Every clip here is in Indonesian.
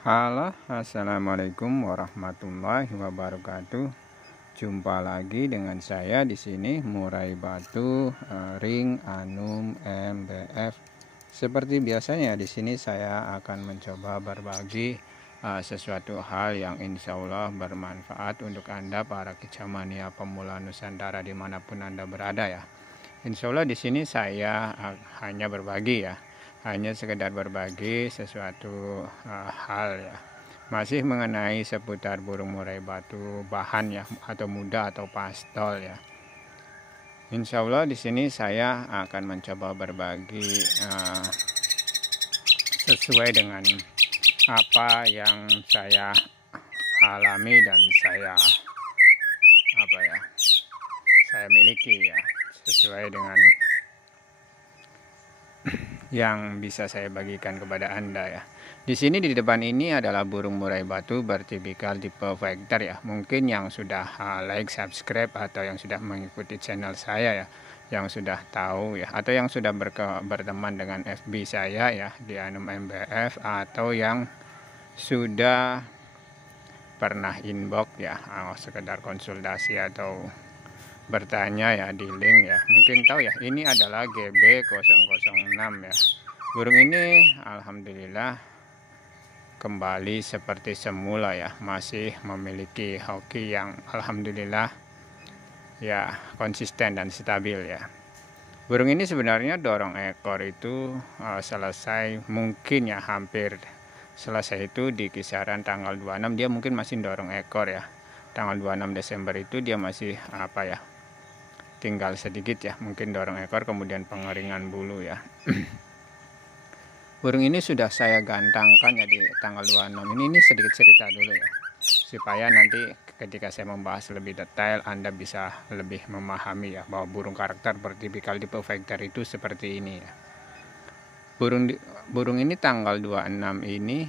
Halo, assalamualaikum warahmatullahi wabarakatuh. Jumpa lagi dengan saya di sini Murai Batu Ring Anum MBF. Seperti biasanya di sini saya akan mencoba berbagi sesuatu hal yang insya Allah bermanfaat untuk Anda para kicamania pemula Nusantara dimanapun Anda berada ya. Insya Allah di sini saya hanya berbagi ya, hanya sekedar berbagi sesuatu hal ya, masih mengenai seputar burung murai batu bahan ya, atau muda atau pastol ya. Insya Allah di sini saya akan mencoba berbagi sesuai dengan apa yang saya alami dan saya miliki ya, sesuai dengan yang bisa saya bagikan kepada Anda ya. Di sini di depan ini adalah burung murai batu bertipikal tipe vector ya. Mungkin yang sudah like, subscribe atau yang sudah mengikuti channel saya ya, yang sudah tahu ya, atau yang sudah berteman dengan FB saya ya di Anum MBF, atau yang sudah pernah inbox ya, sekedar konsultasi atau bertanya ya di link ya, mungkin tahu ya, ini adalah GB006 ya. Burung ini alhamdulillah kembali seperti semula ya, masih memiliki hoki yang alhamdulillah ya konsisten dan stabil ya. Burung ini sebenarnya dorong ekor itu selesai, mungkin ya hampir selesai itu di kisaran tanggal 26, dia mungkin masih dorong ekor ya. Tanggal 26 Desember itu dia masih tinggal sedikit ya, mungkin dorong ekor, kemudian pengeringan bulu ya. Burung ini sudah saya gantangkan ya di tanggal 26 ini sedikit cerita dulu ya, supaya nanti ketika saya membahas lebih detail Anda bisa lebih memahami ya, bahwa burung karakter bertipikal tipe vector itu seperti ini ya. Burung ini tanggal 26 ini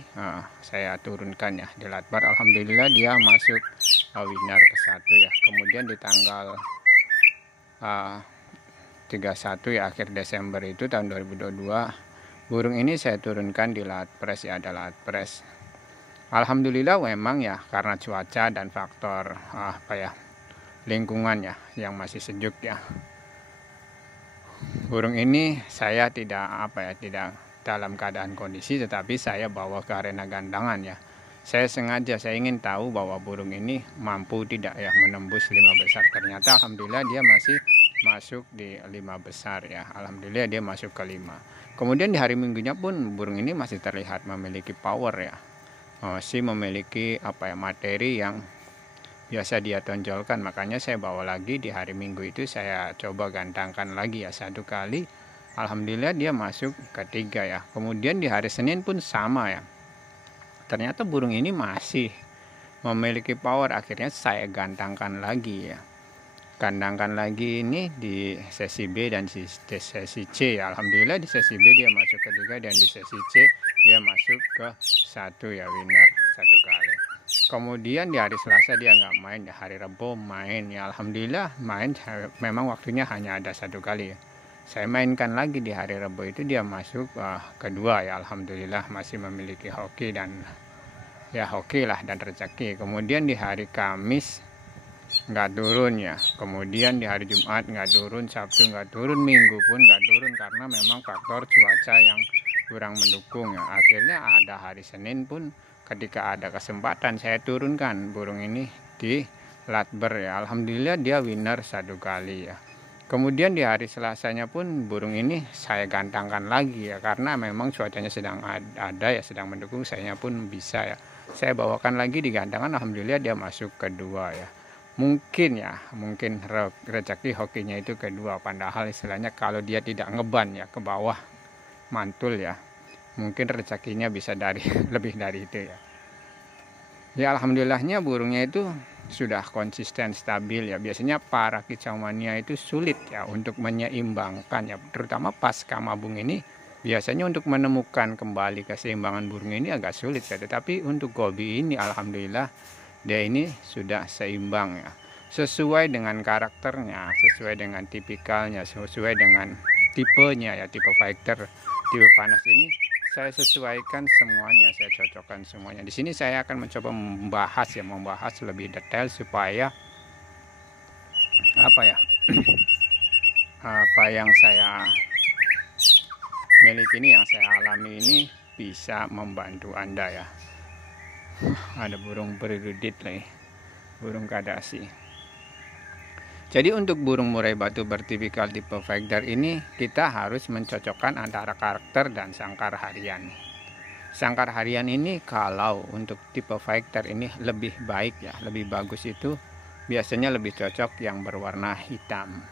saya turunkan ya di latbar, alhamdulillah dia masuk winner ke 1 ya. Kemudian di tanggal 31 ya, akhir Desember itu tahun 2022, burung ini saya turunkan di latpres ya, ada latpres. Alhamdulillah memang ya, karena cuaca dan faktor lingkungan ya yang masih sejuk ya, burung ini saya tidak tidak dalam keadaan kondisi, tetapi saya bawa ke arena gandangan ya. Saya ingin tahu bahwa burung ini mampu tidak ya menembus 5 besar. Ternyata alhamdulillah dia masih masuk di 5 besar ya. Alhamdulillah dia masuk ke 5. Kemudian di hari Minggunya pun burung ini masih terlihat memiliki power ya. Masih memiliki materi yang biasa dia tonjolkan. Makanya saya bawa lagi di hari Minggu itu, saya coba gantangkan lagi ya 1 kali. Alhamdulillah dia masuk ke 3 ya. Kemudian di hari Senin pun sama ya. Ternyata burung ini masih memiliki power. Akhirnya saya gantangkan lagi ya. Gantangkan lagi ini di sesi B dan di sesi C ya. Alhamdulillah di sesi B dia masuk ke 3, dan di sesi C dia masuk ke 1 ya, winner 1 kali. Kemudian di hari Selasa dia nggak main ya, hari Rabu main ya, alhamdulillah main. Memang waktunya hanya ada 1 kali ya. Saya mainkan lagi di hari Rabu itu, dia masuk kedua ya, alhamdulillah masih memiliki hoki dan ya hoki lah dan rezeki. Kemudian di hari Kamis nggak turun ya, kemudian di hari Jumat nggak turun, Sabtu nggak turun, Minggu pun nggak turun karena memang faktor cuaca yang kurang mendukung ya. Akhirnya ada hari Senin pun, ketika ada kesempatan saya turunkan burung ini di latber ya, alhamdulillah dia winner 1 kali ya. Kemudian di hari Selasanya pun burung ini saya gantangkan lagi ya, karena memang cuacanya sedang ada ya, sedang mendukung, saya pun bisa ya. Saya bawakan lagi di gantangan, alhamdulillah dia masuk kedua ya. Mungkin rezeki hokinya itu kedua, padahal istilahnya kalau dia tidak ngeban ya ke bawah mantul ya, mungkin rezekinya bisa dari lebih dari itu ya. Ya alhamdulillahnya burungnya itu sudah konsisten stabil ya. Biasanya para kicau mania itu sulit ya untuk menyeimbangkan ya, terutama pasca mabung ini biasanya untuk menemukan kembali keseimbangan burung ini agak sulit ya. Tetapi untuk Gobi ini alhamdulillah dia ini sudah seimbang ya, sesuai dengan karakternya, sesuai dengan tipikalnya, sesuai dengan tipenya ya, tipe fighter, tipe panas ini saya sesuaikan semuanya, saya cocokkan semuanya. Di sini saya akan mencoba membahas lebih detail supaya apa ya apa yang saya miliki ini, yang saya alami ini bisa membantu Anda ya. Ada burung berirudit nih, burung kadasi. Jadi untuk burung murai batu bertipikal tipe Vector ini kita harus mencocokkan antara karakter dan sangkar harian. Sangkar harian ini kalau untuk tipe Vector ini lebih baik ya, lebih bagus itu biasanya lebih cocok yang berwarna hitam.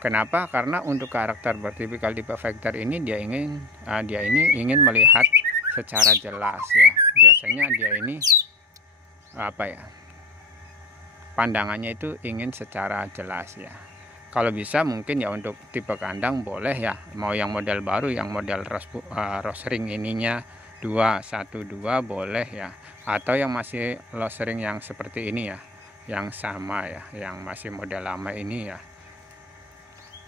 Kenapa? Karena untuk karakter bertipikal tipe Vector ini dia ini ingin melihat secara jelas ya. Biasanya dia ini apa ya? Pandangannya itu ingin secara jelas ya. Kalau bisa mungkin ya untuk tipe kandang boleh ya, mau yang model baru, yang model rose ring ininya 212 boleh ya, atau yang masih rose ring yang seperti ini ya, yang sama ya, yang masih model lama ini ya,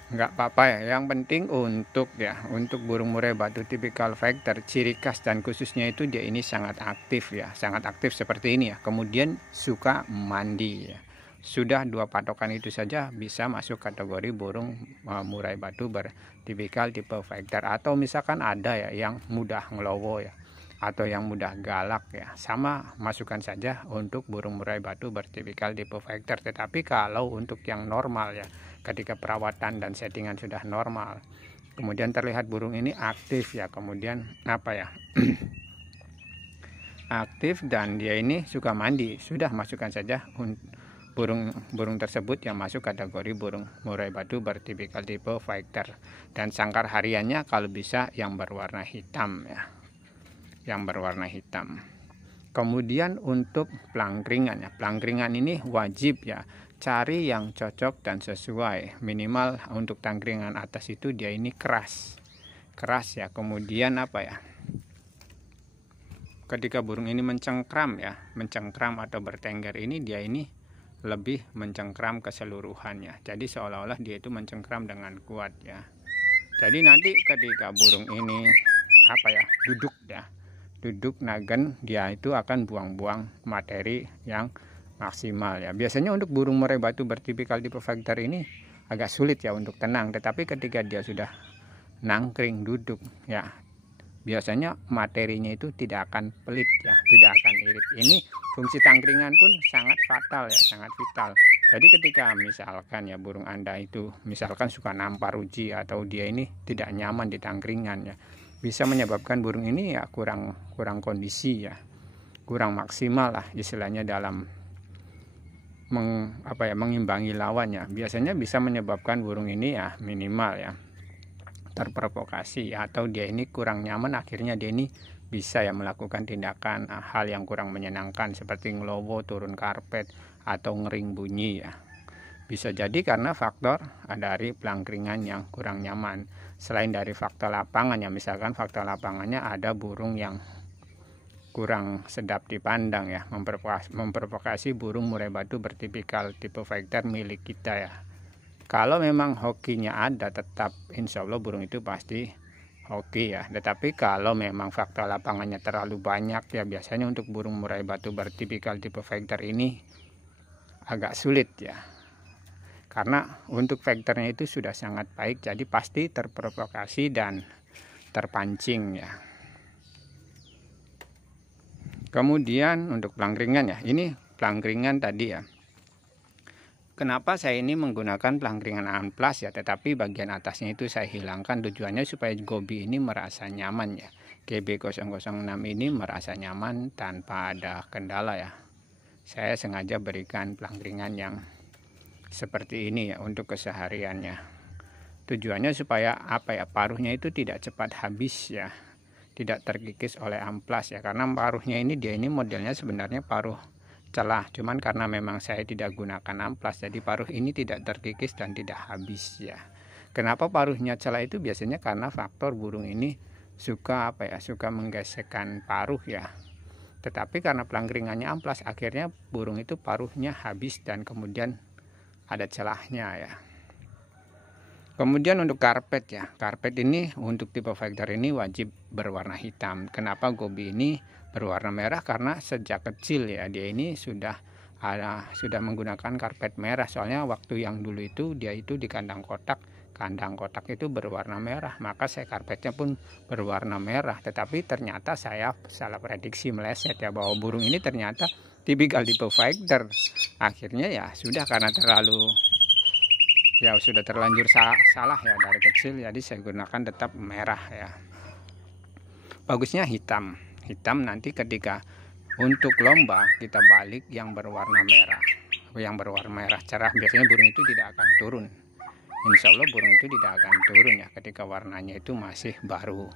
nggak apa-apa ya. Yang penting untuk burung murai batu tipikal Vector, ciri khas dan khususnya itu dia ini sangat aktif ya, sangat aktif seperti ini ya. Kemudian suka mandi ya. Sudah 2 patokan itu saja bisa masuk kategori burung murai batu bertipikal tipe Vector. Atau misalkan ada ya yang mudah ngelowo ya, atau yang mudah galak ya, sama masukkan saja untuk burung murai batu bertipikal tipe Vector. Tetapi kalau untuk yang normal ya, ketika perawatan dan settingan sudah normal, kemudian terlihat burung ini aktif ya, kemudian apa ya aktif dan dia ini suka mandi, sudah masukkan saja burung tersebut yang masuk kategori burung murai batu bertipikal tipe Vector. Dan sangkar hariannya kalau bisa yang berwarna hitam ya, yang berwarna hitam. Kemudian untuk pelangkringan ya, pelangkringan ini wajib ya cari yang cocok dan sesuai. Minimal untuk tangkringan atas itu dia ini keras ya. Kemudian apa ya, ketika burung ini mencengkram atau bertengger ini, dia ini lebih mencengkram keseluruhannya. Jadi seolah-olah dia itu mencengkram dengan kuat ya. Jadi nanti ketika burung ini duduk nagen, dia itu akan buang-buang materi yang maksimal ya. Biasanya untuk burung murai batu bertipikal tipe Vector ini agak sulit ya untuk tenang, tetapi ketika dia sudah nangkring duduk ya, biasanya materinya itu tidak akan pelit ya, tidak akan irit. Ini fungsi tangkringan pun sangat fatal ya, sangat vital. Jadi ketika misalkan ya burung Anda itu misalkan suka nampar uji atau dia ini tidak nyaman di tangkringan ya, bisa menyebabkan burung ini ya kurang kondisi ya, kurang maksimal lah istilahnya dalam mengimbangi lawannya. Biasanya bisa menyebabkan burung ini ya minimal ya terprovokasi atau dia ini kurang nyaman, akhirnya dia ini bisa ya melakukan tindakan hal yang kurang menyenangkan seperti ngelowo, turun karpet atau ngering bunyi ya. Bisa jadi karena faktor dari pelangkringan yang kurang nyaman. Selain dari faktor lapangan ya, misalkan faktor lapangannya ada burung yang kurang sedap dipandang ya, memprovokasi burung murai batu bertipikal tipe Vector milik kita ya. Kalau memang hokinya ada, tetap insya Allah burung itu pasti hoki ya. Tetapi kalau memang faktor lapangannya terlalu banyak ya, biasanya untuk burung murai batu bertipikal tipe Vector ini agak sulit ya. Karena untuk Vectornya itu sudah sangat baik, jadi pasti terprovokasi dan terpancing ya. Kemudian untuk pelangkringan ya, ini pelangkringan tadi ya. Kenapa saya ini menggunakan pelangkringan amplas ya, tetapi bagian atasnya itu saya hilangkan, tujuannya supaya gobi ini merasa nyaman ya. GB006 ini merasa nyaman tanpa ada kendala ya. Saya sengaja berikan pelangkringan yang seperti ini ya untuk kesehariannya. Tujuannya supaya paruhnya itu tidak cepat habis ya, tidak terkikis oleh amplas ya. Karena paruhnya ini dia ini modelnya sebenarnya paruh celah, cuman karena memang saya tidak gunakan amplas, jadi paruh ini tidak terkikis dan tidak habis ya. Kenapa paruhnya celah itu? Biasanya karena faktor burung ini suka suka menggesekkan paruh ya. Tetapi karena pelangkringannya amplas, akhirnya burung itu paruhnya habis dan kemudian ada celahnya ya. Kemudian untuk karpet ya, karpet ini untuk tipe Vector ini wajib berwarna hitam. Kenapa Gobi ini berwarna merah? Karena sejak kecil ya dia ini sudah menggunakan karpet merah. Soalnya waktu yang dulu itu dia itu di kandang kotak itu berwarna merah, maka saya karpetnya pun berwarna merah. Tetapi ternyata saya salah prediksi, meleset ya, bahwa burung ini ternyata tipikal tipe Vector. Akhirnya ya sudah, karena sudah terlanjur salah ya dari kecil, jadi saya gunakan tetap merah ya. Bagusnya hitam nanti ketika untuk lomba kita balik yang berwarna merah cerah, biasanya burung itu tidak akan turun. Insya Allah burung itu tidak akan turun ya ketika warnanya itu masih baru.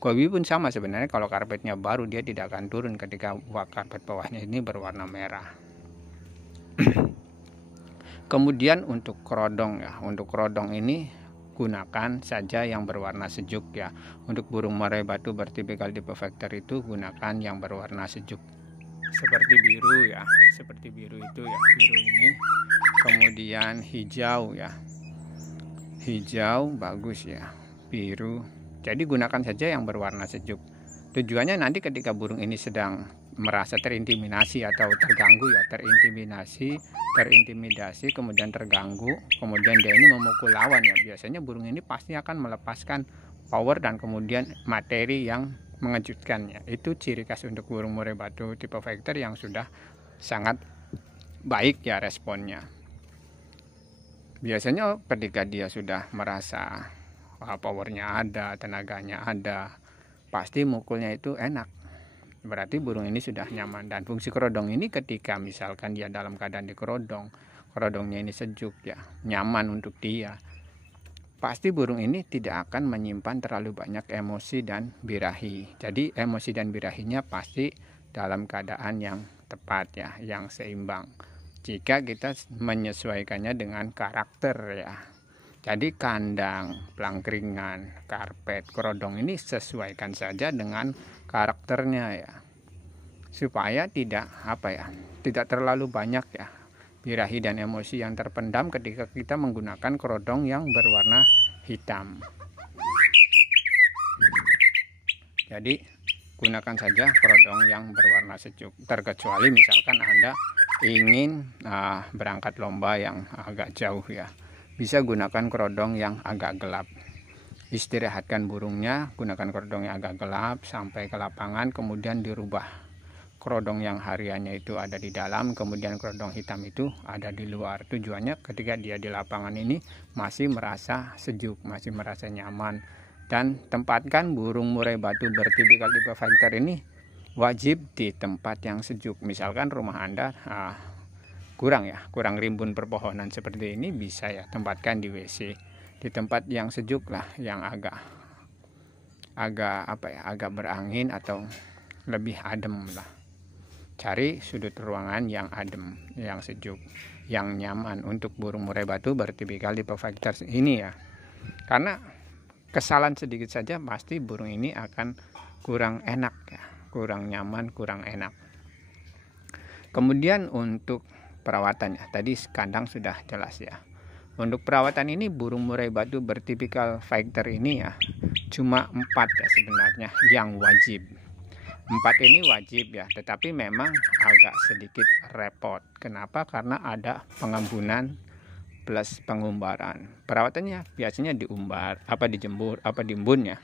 Gobi pun sama sebenarnya, kalau karpetnya baru dia tidak akan turun ketika karpet bawahnya ini berwarna merah. Kemudian untuk kerodong ya, untuk kerodong ini gunakan saja yang berwarna sejuk ya. Untuk burung murai batu bertipikal tipe Vector itu gunakan yang berwarna sejuk seperti biru ya, seperti biru itu ya, biru ini. Kemudian hijau ya, hijau bagus ya, biru. Jadi gunakan saja yang berwarna sejuk. Tujuannya nanti ketika burung ini sedang merasa terintimidasi atau terganggu ya, terintimidasi kemudian terganggu, kemudian dia ini memukul lawan ya, biasanya burung ini pasti akan melepaskan power dan kemudian materi yang mengejutkannya. Itu ciri khas untuk burung murai batu tipe Vector yang sudah sangat baik ya responnya. Biasanya ketika dia sudah merasa powernya ada, tenaganya ada, pasti mukulnya itu enak. Berarti burung ini sudah nyaman. Dan fungsi kerodong ini ketika misalkan dia dalam keadaan di kerodongnya ini sejuk ya, nyaman untuk dia, pasti burung ini tidak akan menyimpan terlalu banyak emosi dan birahi. Jadi emosi dan birahinya pasti dalam keadaan yang tepat ya, yang seimbang. Jika kita menyesuaikannya dengan karakter ya. Jadi kandang, pelangkringan, karpet, kerodong ini sesuaikan saja dengan karakternya ya. Supaya tidak tidak terlalu banyak ya birahi dan emosi yang terpendam ketika kita menggunakan kerodong yang berwarna hitam. Jadi gunakan saja kerodong yang berwarna sejuk. Terkecuali misalkan Anda ingin berangkat lomba yang agak jauh ya, bisa gunakan kerodong yang agak gelap. Istirahatkan burungnya, gunakan kerodong yang agak gelap sampai ke lapangan, kemudian dirubah kerodong yang hariannya itu ada di dalam, kemudian kerodong hitam itu ada di luar. Tujuannya ketika dia di lapangan ini masih merasa sejuk, masih merasa nyaman. Dan tempatkan burung murai batu bertipikal tipe Vector ini wajib di tempat yang sejuk. Misalkan rumah Anda kurang rimbun perpohonan seperti ini, bisa ya tempatkan di WC, di tempat yang sejuk lah, yang agak berangin atau lebih adem lah. Cari sudut ruangan yang adem, yang sejuk, yang nyaman untuk burung murai batu bertipikal tipe Vector ini ya. Karena kesalahan sedikit saja pasti burung ini akan kurang enak ya, kurang nyaman, kurang enak. Kemudian untuk perawatannya, tadi kandang sudah jelas ya. Untuk perawatan ini burung murai batu bertipikal Vector ini ya cuma 4 ya sebenarnya yang wajib. 4 ini wajib ya, tetapi memang agak sedikit repot. Kenapa? Karena ada pengembunan plus pengumbaran. Perawatannya biasanya dijembur, diimbun ya.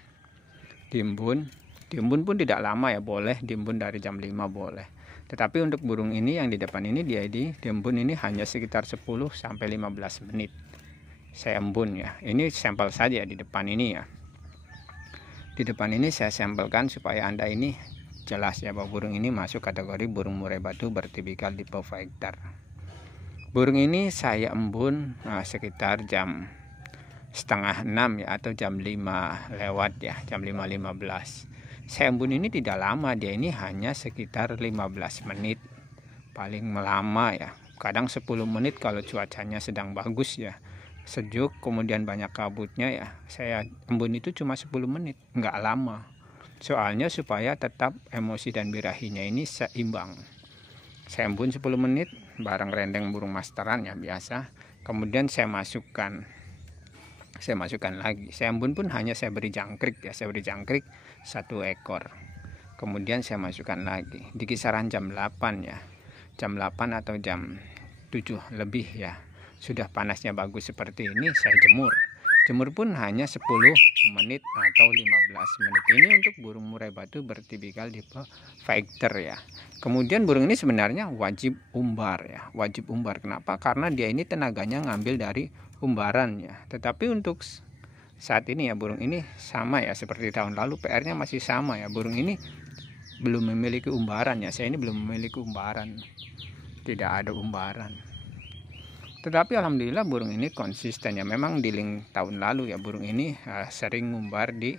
Diimbun pun tidak lama ya, boleh diimbun dari jam 5 boleh. Tetapi untuk burung ini yang di depan ini dia diimbun ini hanya sekitar 10 sampai 15 menit. Saya embun ya. Ini sampel saja di depan ini ya. Di depan ini saya sampelkan supaya Anda ini jelas ya bahwa burung ini masuk kategori burung murai batu bertipikal tipe Vector. Burung ini saya embun sekitar jam 5:30 ya, atau jam 5 lewat ya, jam 5:15. Saya embun ini tidak lama, dia ini hanya sekitar 15 menit paling lama ya. Kadang 10 menit kalau cuacanya sedang bagus ya, sejuk kemudian banyak kabutnya ya. Saya embun itu cuma 10 menit, nggak lama. Soalnya supaya tetap emosi dan birahinya ini seimbang. Saya embun 10 menit bareng rendeng burung masteran ya biasa. Kemudian saya masukkan saya masukkan lagi. Saya embun pun hanya saya beri jangkrik ya, saya beri jangkrik 1 ekor. Kemudian saya masukkan lagi di kisaran jam 8 ya, jam 8 atau jam 7 lebih ya, sudah panasnya bagus seperti ini, saya jemur. Jemur pun hanya 10 menit atau 15 menit. Ini untuk burung murai batu bertipikal tipe fighter ya. Kemudian burung ini sebenarnya wajib umbar ya, wajib umbar. Kenapa? Karena dia ini tenaganya ngambil dari umbaran ya. Tetapi untuk saat ini ya, burung ini sama ya seperti tahun lalu, PR-nya masih sama ya. Burung ini belum memiliki umbaran ya. Saya ini belum memiliki umbaran, tidak ada umbaran. Tetapi alhamdulillah burung ini konsisten ya. Memang di link tahun lalu ya, burung ini sering ngumbar di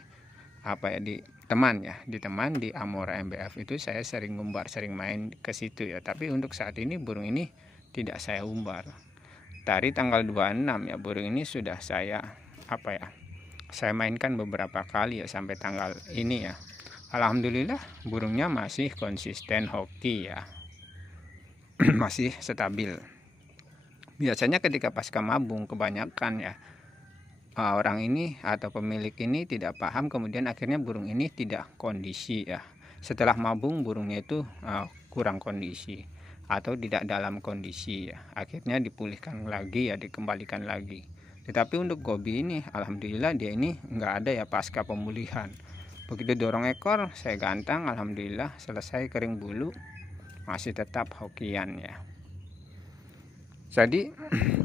di teman ya, di teman di Amora MBF itu saya sering ngumbar, sering main ke situ ya. Tapi untuk saat ini burung ini tidak saya umbar. Dari tanggal 26 ya, burung ini sudah saya saya mainkan beberapa kali ya sampai tanggal ini ya. Alhamdulillah burungnya masih konsisten hoki ya. Masih stabil. Biasanya ketika pasca mabung kebanyakan ya orang ini atau pemilik ini tidak paham, kemudian akhirnya burung ini tidak kondisi ya. Setelah mabung burungnya itu kurang kondisi atau tidak dalam kondisi ya. Akhirnya dipulihkan lagi ya, dikembalikan lagi. Tetapi untuk Gobi ini alhamdulillah dia ini enggak ada ya pasca pemulihan. Begitu dorong ekor saya gantang, alhamdulillah selesai kering bulu, masih tetap hokian ya. Jadi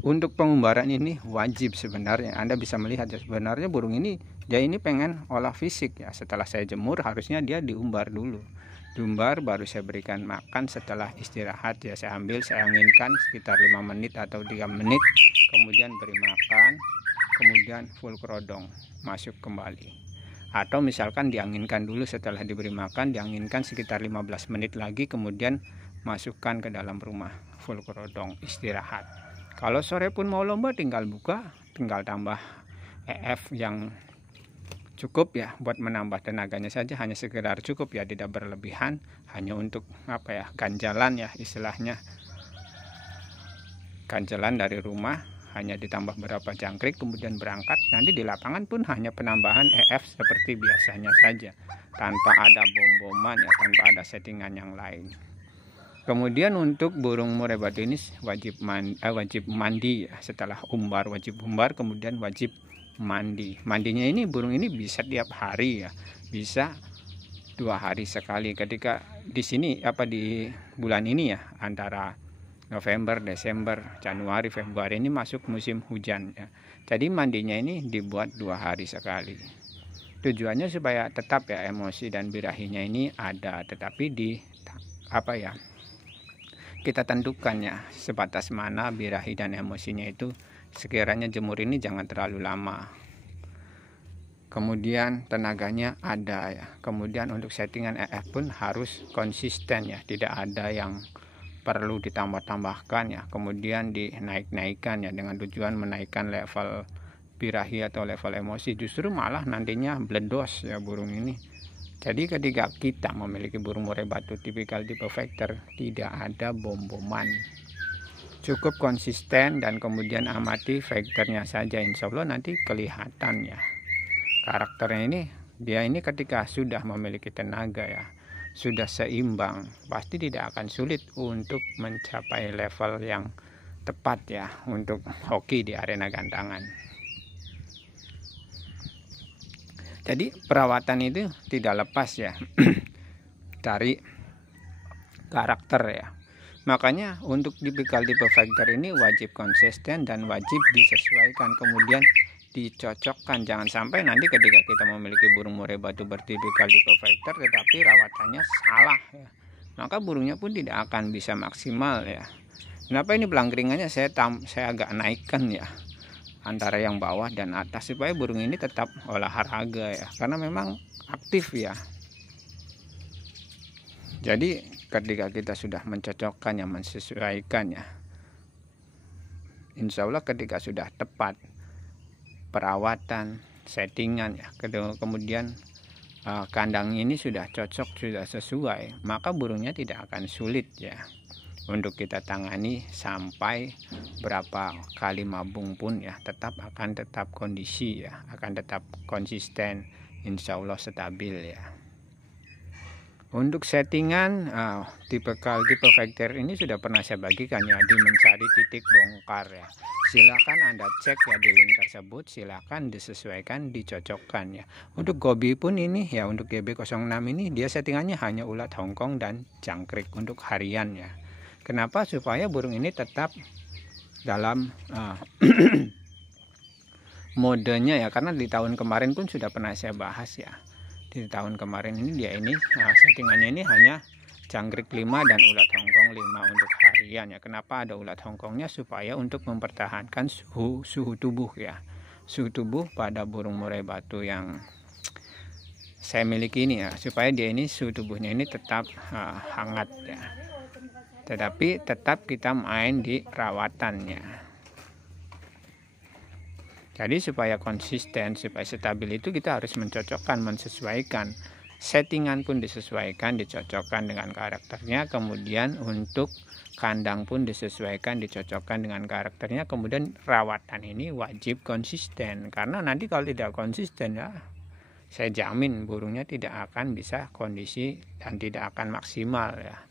untuk pengumbaran ini wajib sebenarnya. Anda bisa melihat ya, sebenarnya burung ini dia ini pengen olah fisik ya. Setelah saya jemur harusnya dia diumbar dulu. Diumbar baru saya berikan makan. Setelah istirahat ya saya ambil, saya anginkan sekitar 5 menit atau 3 menit. Kemudian beri makan, kemudian full kerodong, masuk kembali. Atau misalkan dianginkan dulu, setelah diberi makan dianginkan sekitar 15 menit lagi, kemudian masukkan ke dalam rumah full kerodong, istirahat. Kalau sore pun mau lomba tinggal buka, tinggal tambah EF yang cukup ya buat menambah tenaganya saja, hanya sekedar cukup ya, tidak berlebihan, hanya untuk ganjalan ya istilahnya. Ganjalan dari rumah hanya ditambah berapa jangkrik kemudian berangkat. Nanti di lapangan pun hanya penambahan EF seperti biasanya saja, tanpa ada bom-boman ya, tanpa ada settingan yang lain. Kemudian untuk burung murai batu ini wajib mandi ya. Setelah umbar wajib umbar, kemudian wajib mandi. Mandinya ini burung ini bisa tiap hari ya, bisa 2 hari sekali. Ketika di sini di bulan ini ya, antara November, Desember, Januari, Februari ini masuk musim hujan ya. Jadi mandinya ini dibuat 2 hari sekali. Tujuannya supaya tetap ya emosi dan birahinya ini ada, tetapi di kita tentukan ya sebatas mana birahi dan emosinya itu. Sekiranya jemur ini jangan terlalu lama, kemudian tenaganya ada ya. Kemudian untuk settingan EF pun harus konsisten ya, tidak ada yang perlu ditambah-tambahkan ya, kemudian dinaik-naikkan ya dengan tujuan menaikkan level birahi atau level emosi. Justru malah nantinya bledos ya burung ini. Jadi ketika kita memiliki burung murai batu tipikal tipe fighter, tidak ada bom-boman, cukup konsisten dan kemudian amati fighternya saja, insya Allah nanti kelihatan ya karakternya ini. Dia ini ketika sudah memiliki tenaga ya, sudah seimbang, pasti tidak akan sulit untuk mencapai level yang tepat ya untuk hoki di arena gantangan. Jadi perawatan itu tidak lepas ya dari karakter ya. Makanya untuk tipikal tipe fighter ini wajib konsisten dan wajib disesuaikan, kemudian dicocokkan. Jangan sampai nanti ketika kita memiliki burung murai batu bertipikal tipe fighter tetapi rawatannya salah ya, maka burungnya pun tidak akan bisa maksimal ya. Kenapa ini belangkringannya saya agak naikkan ya, antara yang bawah dan atas, supaya burung ini tetap olahraga ya, karena memang aktif ya. Jadi ketika kita sudah mencocokkan ya, mensesuaikan ya, insya Allah ketika sudah tepat perawatan, settingan ya, kemudian kandang ini sudah cocok, sudah sesuai, maka burungnya tidak akan sulit ya. untuk kita tangani sampai berapa kali mabung pun ya tetap kondisi ya, akan tetap konsisten, insya Allah stabil ya. Untuk settingan tipe vektor ini sudah pernah saya bagikan ya di mencari titik bongkar ya. Silakan Anda cek ya di link tersebut, silakan disesuaikan, dicocokkan ya. Untuk Gobi pun ini ya, untuk GB06 ini dia settingannya hanya ulat Hongkong dan jangkrik untuk harian ya. Kenapa? Supaya burung ini tetap dalam modenya ya, karena di tahun kemarin pun sudah pernah saya bahas ya. Di tahun kemarin ini dia ini settingannya ini hanya jangkrik 5 dan ulat Hongkong 5 untuk harian ya. Kenapa ada ulat Hongkongnya? Supaya untuk mempertahankan suhu tubuh ya. Suhu tubuh pada burung murai batu yang saya miliki ini ya, supaya dia ini suhu tubuhnya ini tetap hangat ya. Tetapi tetap kita main di perawatannya. Jadi supaya konsisten, supaya stabil itu kita harus mencocokkan, mensesuaikan. Settingan pun disesuaikan, dicocokkan dengan karakternya. Kemudian untuk kandang pun disesuaikan, dicocokkan dengan karakternya. Kemudian rawatan ini wajib konsisten. Karena nanti kalau tidak konsisten ya, saya jamin burungnya tidak akan bisa kondisi dan tidak akan maksimal ya.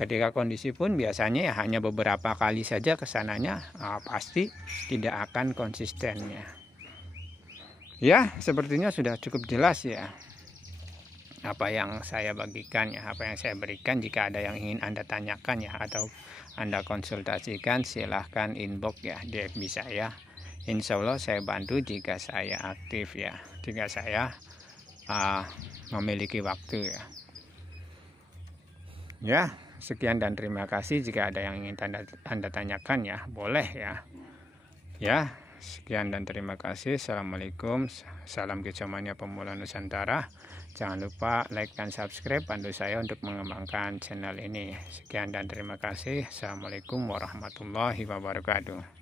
Ketika kondisi pun biasanya ya hanya beberapa kali saja kesananya, pasti tidak akan konsistennya. Ya, sepertinya sudah cukup jelas ya apa yang saya bagikan ya, apa yang saya berikan. Jika ada yang ingin Anda tanyakan ya, atau Anda konsultasikan, silahkan inbox ya di FB saya. Insya Allah saya bantu jika saya aktif ya, jika saya memiliki waktu ya. Ya, sekian dan terima kasih. Jika ada yang ingin Anda tanyakan ya, boleh ya. Ya, sekian dan terima kasih. Assalamualaikum. Salam kecomania pemula Nusantara. Jangan lupa like dan subscribe, bantu saya untuk mengembangkan channel ini. Sekian dan terima kasih. Assalamualaikum warahmatullahi wabarakatuh.